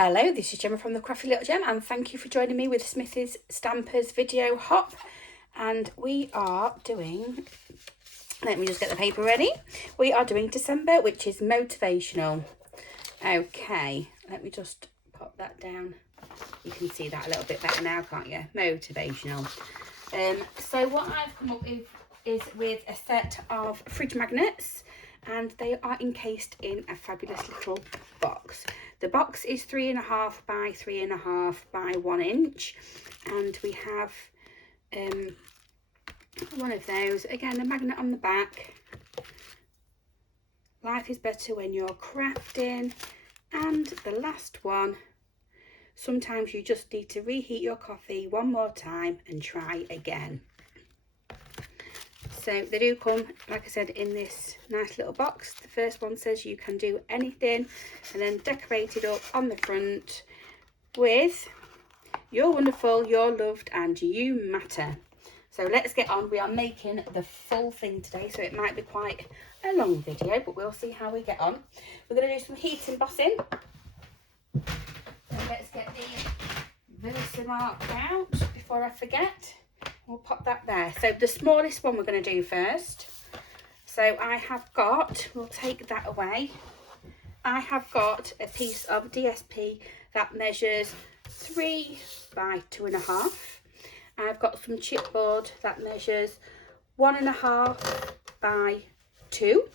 Hello, this is Gemma from the Crafty Little Gem, and thank you for joining me with Smithy's Stampers video hop. And we are doing, let me just get the paper ready. We are doing December, which is motivational. Okay, let me just pop that down. You can see that a little bit better now, can't you? Motivational. So what I've come up with is with a set of fridge magnets, and they are encased in a fabulous little box. The box is 3.5 by 3.5 by 1 inch, and we have one of those. Again, a magnet on the back. Life is better when you're crafting. And the last one, sometimes you just need to reheat your coffee one more time and try again. So they do come, like I said, in this nice little box. The first one says you can do anything, and then decorated up on the front with "You're wonderful, you're loved, and you matter." So let's get on. We are making the full thing today, so it might be quite a long video, but we'll see how we get on. We're going to do some heat embossing. So let's get the Versamark out before I forget. We'll pop that there. So the smallest one we're going to do first. So I have got, we'll take that away. I have got a piece of DSP that measures 3 by 2.5. I've got some chipboard that measures 1.5 by 2.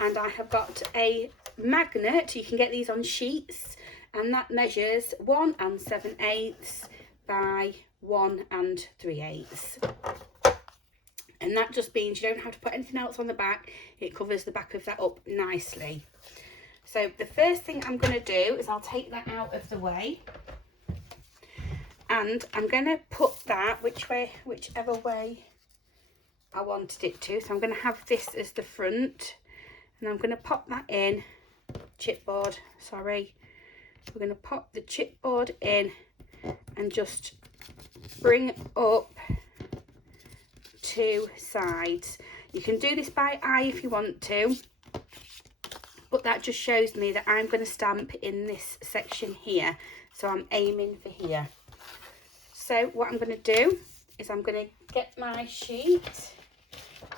And I have got a magnet, you can get these on sheets, and that measures 1 7/8 by 1 3/8. And that just means you don't have to put anything else on the back. It covers the back of that up nicely. So the first thing I'm going to do is I'll take that out of the way, and I'm going to put that whichever way I wanted it to. So I'm going to have this as the front, and I'm going to pop that in. Chipboard, sorry. We're going to pop the chipboard in and just bring up 2 sides. You can do this by eye if you want to, but that just shows me that I'm going to stamp in this section here, so I'm aiming for here. So what I'm going to do is I'm going to get my sheet,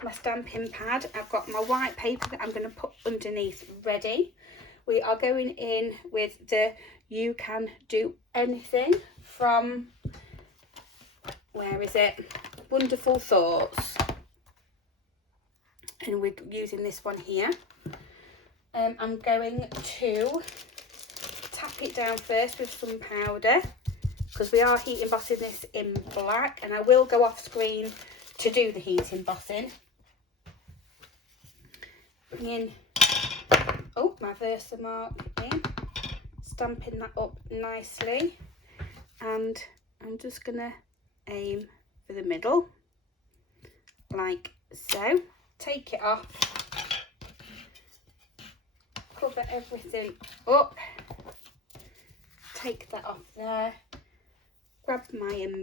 my stamping pad. I've got my white paper that I'm going to put underneath ready. We are going in with the "You Can Do Anything" from, where is it? Wonderful Thoughts. And we're using this one here. I'm going to tap it down first with some powder, because we are heat embossing this in black, and I will go off screen to do the heat embossing. Bring in, oh, my Versamark in, stamping that up nicely, and I'm just gonna aim for the middle, like so. Take it off, cover everything up, take that off there, grab my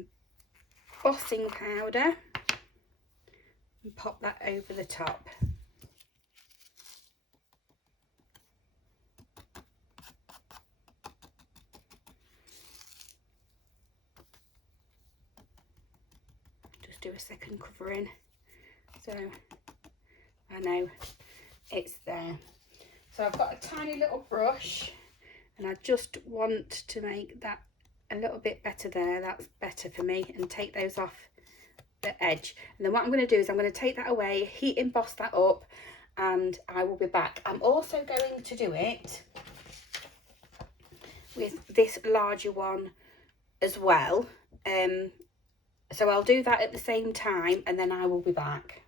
embossing powder and pop that over the top. Just do a second covering, so I know it's there. So I've got a tiny little brush, and I just want to make that a little bit better there. That's better for me, and take those off the edge. And then what I'm going to do is I'm going to take that away, heat emboss that up, and I will be back. I'm also going to do it with this larger one as well. So I'll do that at the same time, and then I will be back.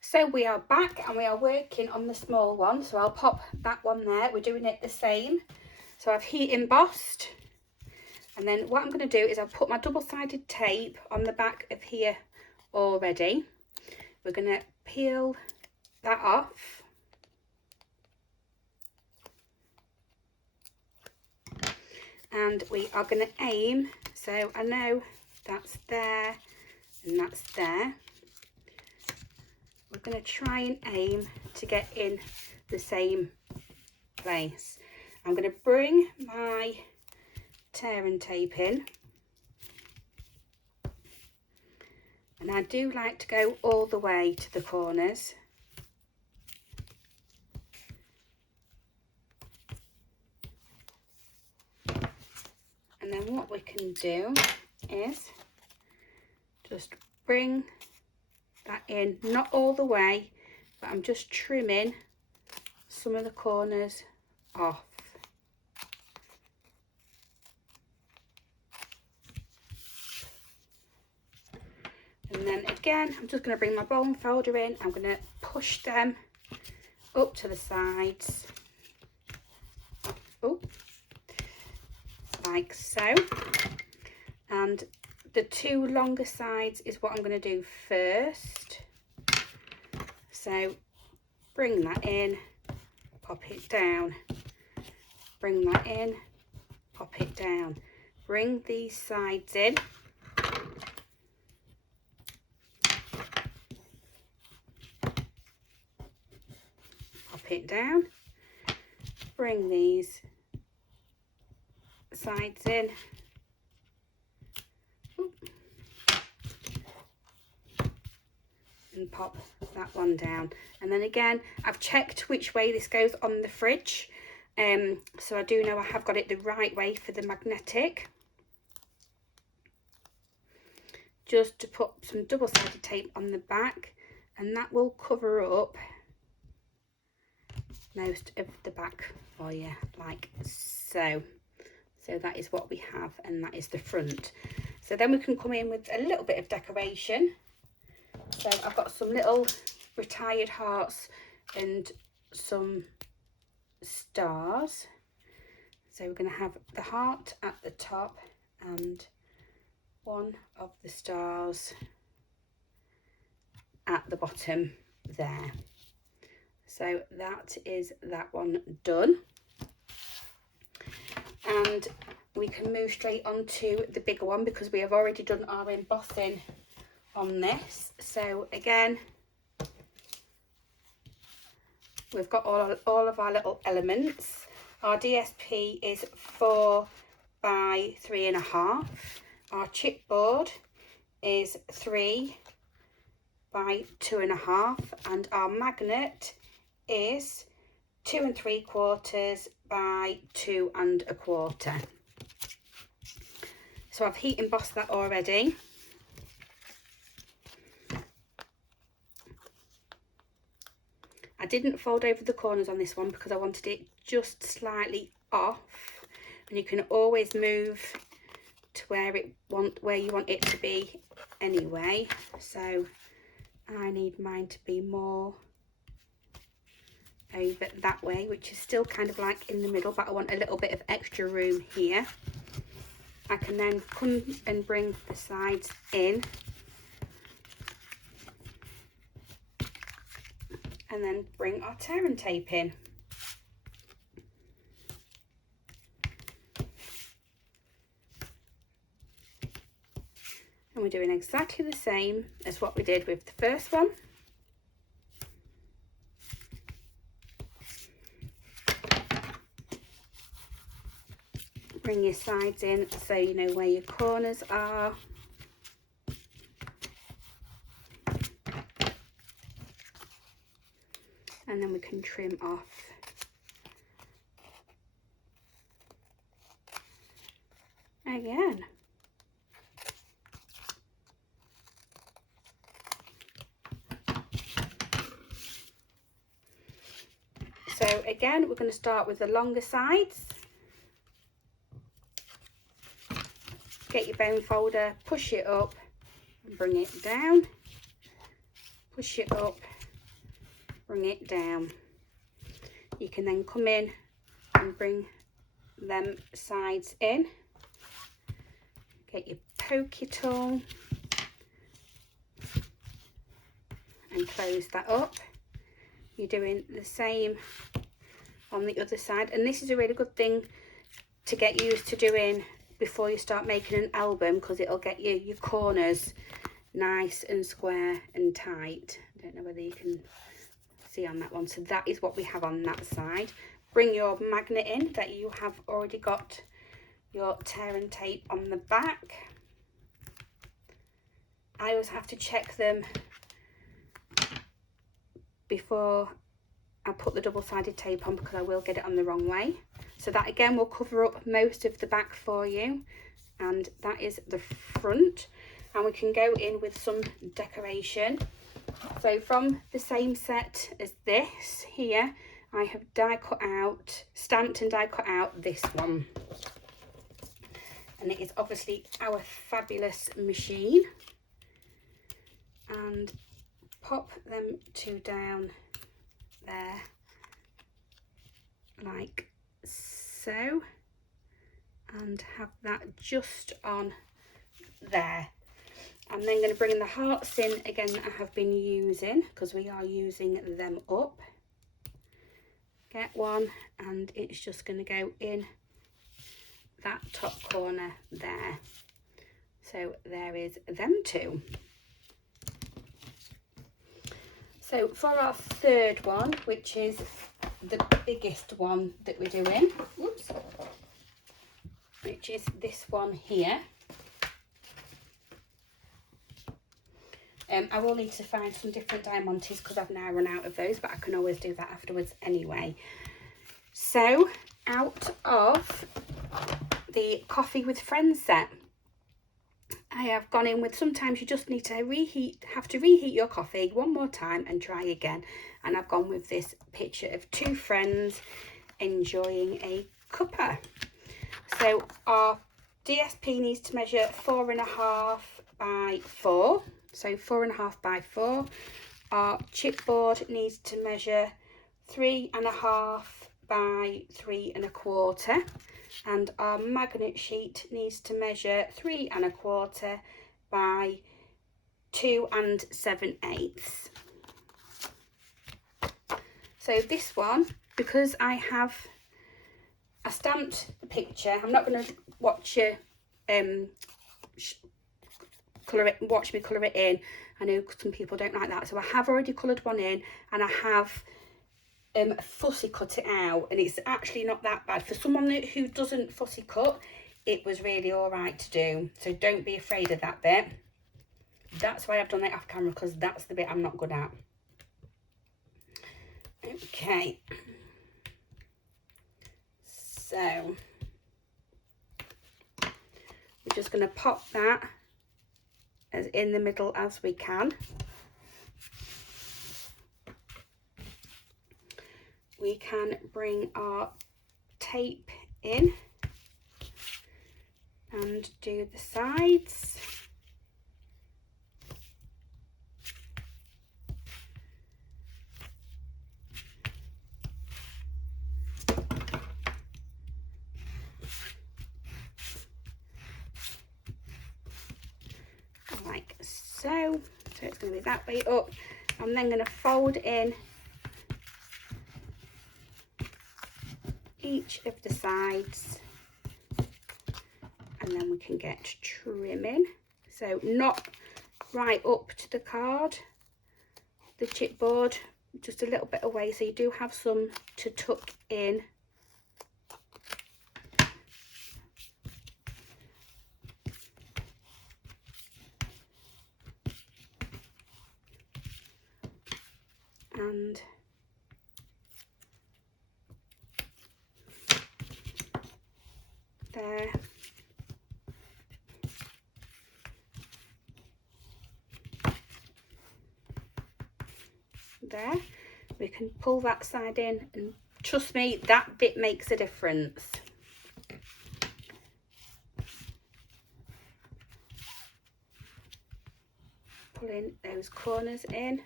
So we are back, and we are working on the small one. So I'll pop that one there. We're doing it the same. So I've heat embossed, and then what I'm going to do is I'll put my double-sided tape on the back of here already. We're going to peel that off. And we are going to aim, so I know that's there and that's there. We're going to try and aim to get in the same place. I'm going to bring my tear and tape in, and I do like to go all the way to the corners. And then what we can do is just bring that in, not all the way, but I'm just trimming some of the corners off. And then again, I'm just going to bring my bone folder in. I'm going to push them up to the sides. Oh, like so. And the two longer sides is what I'm going to do first. So bring that in, pop it down, bring that in, pop it down, bring these sides in, pop it down, bring these sides in, and pop that one down. And then again, I've checked which way this goes on the fridge, so I do know I have got it the right way for the magnetic. Just to put some double-sided tape on the back, and that will cover up most of the back for you, like so. So that is what we have, and that is the front. So then we can come in with a little bit of decoration. So I've got some little retired hearts and some stars. So we're going to have the heart at the top and one of the stars at the bottom there. So that is that one done. And we can move straight on to the bigger one because we have already done our embossing on this. So again, we've got all of our little elements. Our DSP is 4 by 3.5. Our chipboard is 3 by 2.5, and our magnet is 2 3/4 by 2 1/4. So I've heat embossed that already. I didn't fold over the corners on this one because I wanted it just slightly off, and you can always move to where you want it to be anyway. So I need mine to be more over that way, which is still kind of like in the middle, but I want a little bit of extra room here. I can then come and bring the sides in, and then bring our tear and tape in. And we're doing exactly the same as what we did with the first one. Bring your sides in so you know where your corners are. And then we can trim off. Again. So again, we're going to start with the longer sides. Get your bone folder, push it up and bring it down. Push it up, bring it down. You can then come in and bring them sides in. Get your pokey tool and close that up. You're doing the same on the other side, and this is a really good thing to get used to doing before you start making an album, because it'll get your corners nice and square and tight. I don't know whether you can see on that one. So that is what we have on that side. bring your magnet in that you have already got your tear and tape on the back. I always have to check them before I put the double-sided tape on because I will get it on the wrong way. So that again will cover up most of the back for you, and that is the front. And we can go in with some decoration. So from the same set as this here, I have stamped and die cut out this one. And it is obviously our fabulous machine. And pop them two down there like so, and have that just on there. I'm then going to bring the hearts in again that I have been using, because we are using them up. Get one, and it's just going to go in that top corner there. So there is them two. So for our third one, which is the biggest one that we're doing, whoops, which is this one here. I will need to find some different diamantes because I've now run out of those, but I can always do that afterwards anyway. So out of the Coffee with Friends set, I have gone in with, sometimes you just need to have to reheat your coffee one more time and try again. And I've gone with this picture of two friends enjoying a cuppa. So our DSP needs to measure 4.5 by 4. So 4.5 by 4. Our chipboard needs to measure 3.5 by 3.25. And our magnet sheet needs to measure 3.25 by 2 7/8. So this one, because I have a stamped picture, I'm not going to watch you watch me colour it in. I know some people don't like that, so I have already coloured one in, and I have fussy cut it out, and it's actually not that bad. For someone who doesn't fussy cut, it was really all right to do, so don't be afraid of that bit. That's why I've done it off camera, because that's the bit I'm not good at. Okay, so we're just going to pop that as in the middle as we can. We can bring our tape in and do the sides. Like so. So it's going to be that way up. I'm then going to fold in each of the sides, and then we can get trimming. So not right up to the card, the chipboard, just a little bit away, so you do have some to tuck in. And there. There. We can pull that side in, and trust me, that bit makes a difference. Pulling those corners in.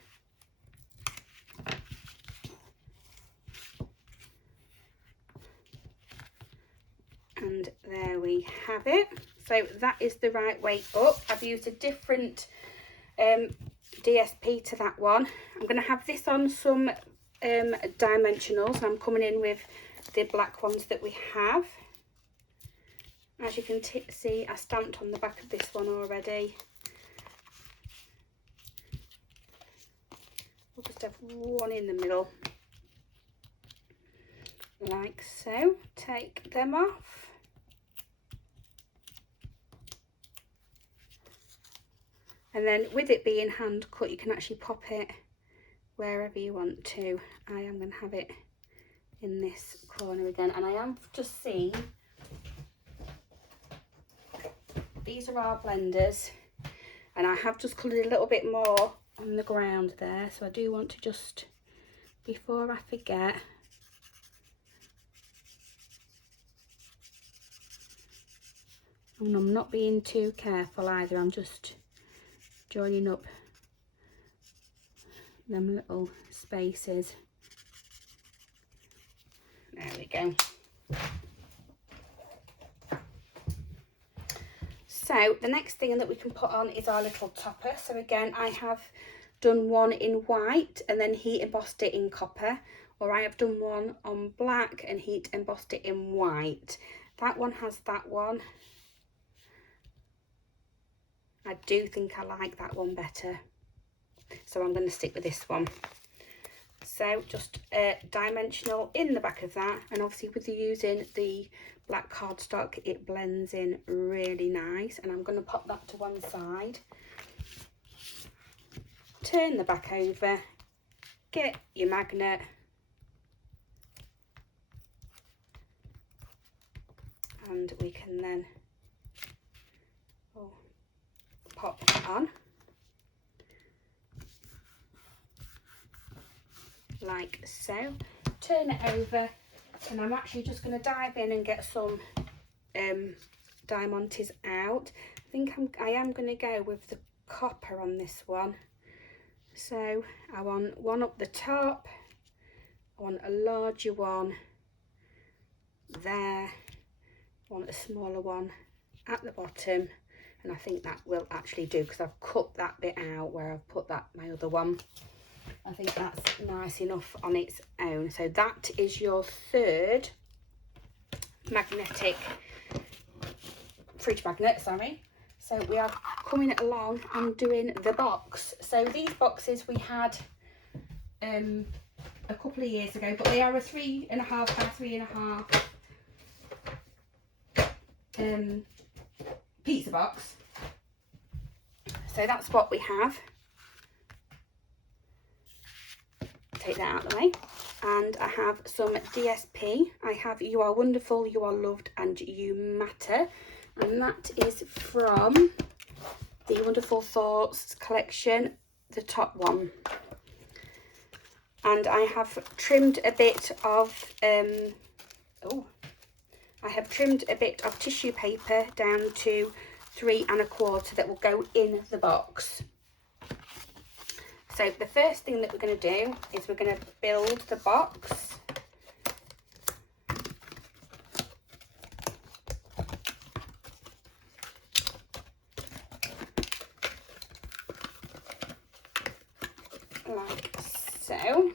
And there we have it. So that is the right way up. I've used a different DSP to that one. I'm going to have this on some dimensionals. I'm coming in with the black ones that we have. As you can see, I stamped on the back of this one already. We'll just have one in the middle. like so. Take them off. And then with it being hand cut, you can actually pop it wherever you want to. I am going to have it in this corner again, and I am just seeing these are our blenders, and I have just coloured a little bit more on the ground there, so I do want to just, before I forget, and I'm not being too careful either, I'm just joining up them little spaces. There we go. So the next thing that we can put on is our little topper. So again, I have done one in white and then heat embossed it in copper, or I have done one on black and heat embossed it in white. That one has that one. I do think I like that one better, so I'm going to stick with this one. So just dimensional in the back of that, and obviously with using the black cardstock, it blends in really nice. And I'm going to pop that to one side, turn the back over, get your magnet, and we can then pop that on like so. Turn it over, and I'm actually just going to dive in and get some diamantes out. I think I am going to go with the copper on this one. So I want one up the top, I want a larger one there, I want a smaller one at the bottom, and I think that will actually do, because I've cut that bit out where I've put that my other one. I think that's nice enough on its own. So that is your third magnetic fridge magnet, sorry. So we are coming along and doing the box. So these boxes we had a couple of years ago, but they are a 3.5 by 3.5 pizza box. So that's what we have. Take that out of the way, and I have some DSP. I have You Are Wonderful, You Are Loved and You Matter, and that is from the Wonderful Thoughts collection, the top one. And I have trimmed a bit of tissue paper down to 3 1/4 that will go in the box. So the first thing that we're going to do is we're going to build the box. Like so.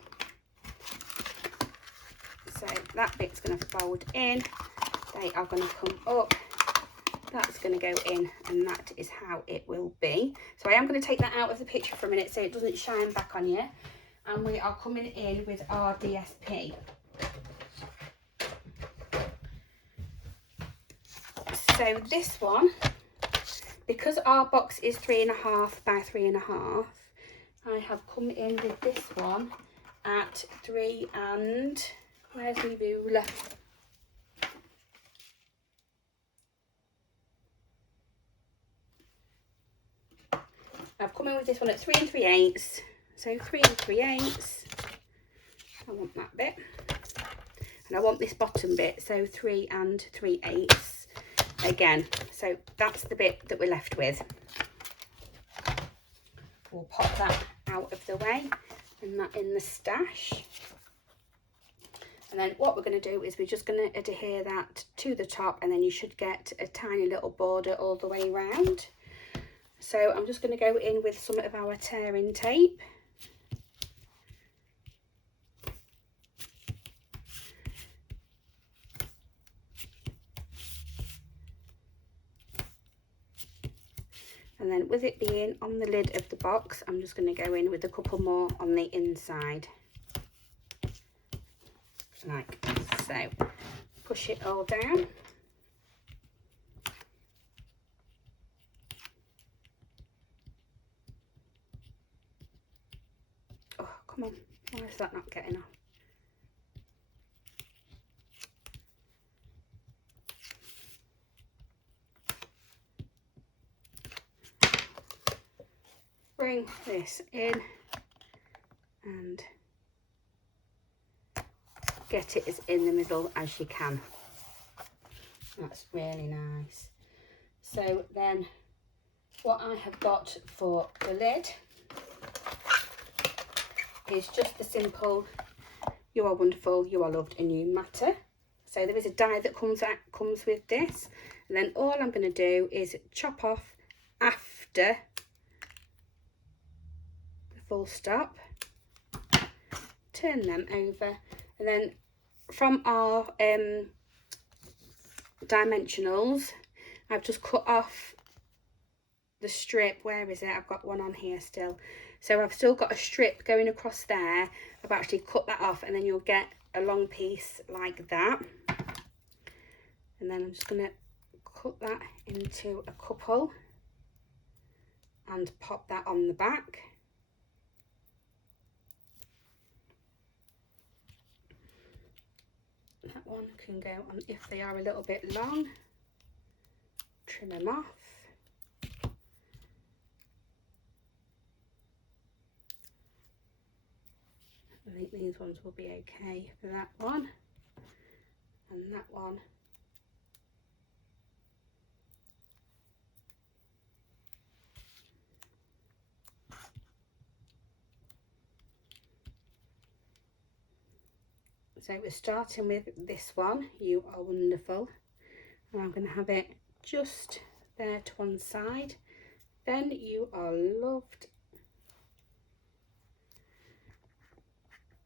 So that bit's going to fold in, they are going to come up, that's going to go in, and that is how it will be. So I am going to take that out of the picture for a minute so it doesn't shine back on you, and we are coming in with our DSP. So this one, because our box is 3.5 by 3.5, I have come in with this one at 3 and, where's my ruler? I've come in with this one at 3 3/8, so 3 3/8. I want that bit, and I want this bottom bit, so 3 3/8 again. So that's the bit that we're left with. We'll pop that out of the way and that in the stash. And then what we're going to do is we're just going to adhere that to the top, and then you should get a tiny little border all the way around. So I'm just going to go in with some of our tearing tape. And then with it being on the lid of the box, I'm just going to go in with a couple more on the inside. Like so. So push it all down. Oh, come on, why is that not getting off? Bring this in and get it as in the middle as you can. That's really nice. So then what I have got for the lid is just the simple "You are wonderful, you are loved and you matter." So there is a die that comes with this, and then all I'm going to do is chop off after the full stop, turn them over, and then from our dimensionals I've just cut off the strip. Where is it? I've got one on here still, so I've still got a strip going across there. I've actually cut that off, and then you'll get a long piece like that. And then I'm just going to cut that into a couple and pop that on the back. That one can go on if they are a little bit long. Trim them off. I think these ones will be okay for that one, and that one. So we're starting with this one, "You are wonderful," and I'm going to have it just there to one side. Then "You are loved,"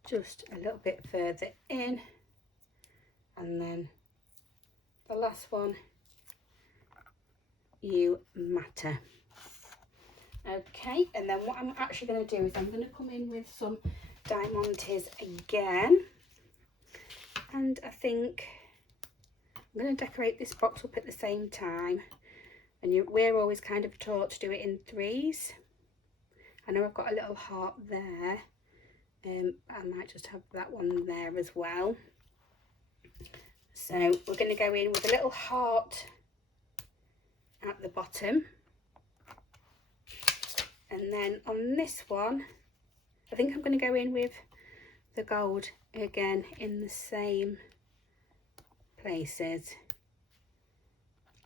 just a little bit further in, and then the last one, "You matter." Okay, and then what I'm actually going to do is I'm going to come in with some diamantes again, and I think I'm going to decorate this box up at the same time. And we're always kind of taught to do it in threes. I know I've got a little heart there. I might just have that one there as well. So we're going to go in with a little heart at the bottom. And then on this one, I think I'm going to go in with the gold again in the same places,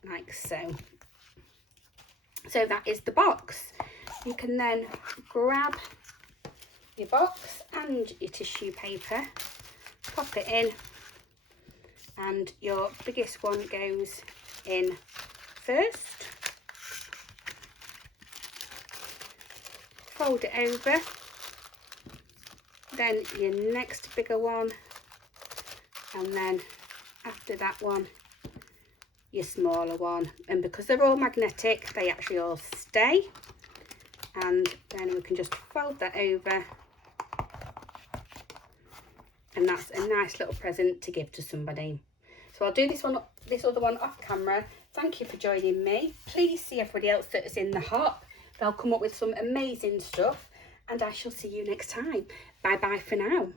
like so. So that is the box. You can then grab your box and your tissue paper, pop it in, and your biggest one goes in first. Fold it over, then your next bigger one, and then after that one your smaller one. And because they're all magnetic, they actually all stay. And then we can just fold that over, and that's a nice little present to give to somebody. So I'll do this other one off camera. Thank you for joining me. Please see everybody else that is in the hop. They'll come up with some amazing stuff, and I shall see you next time. Bye bye for now.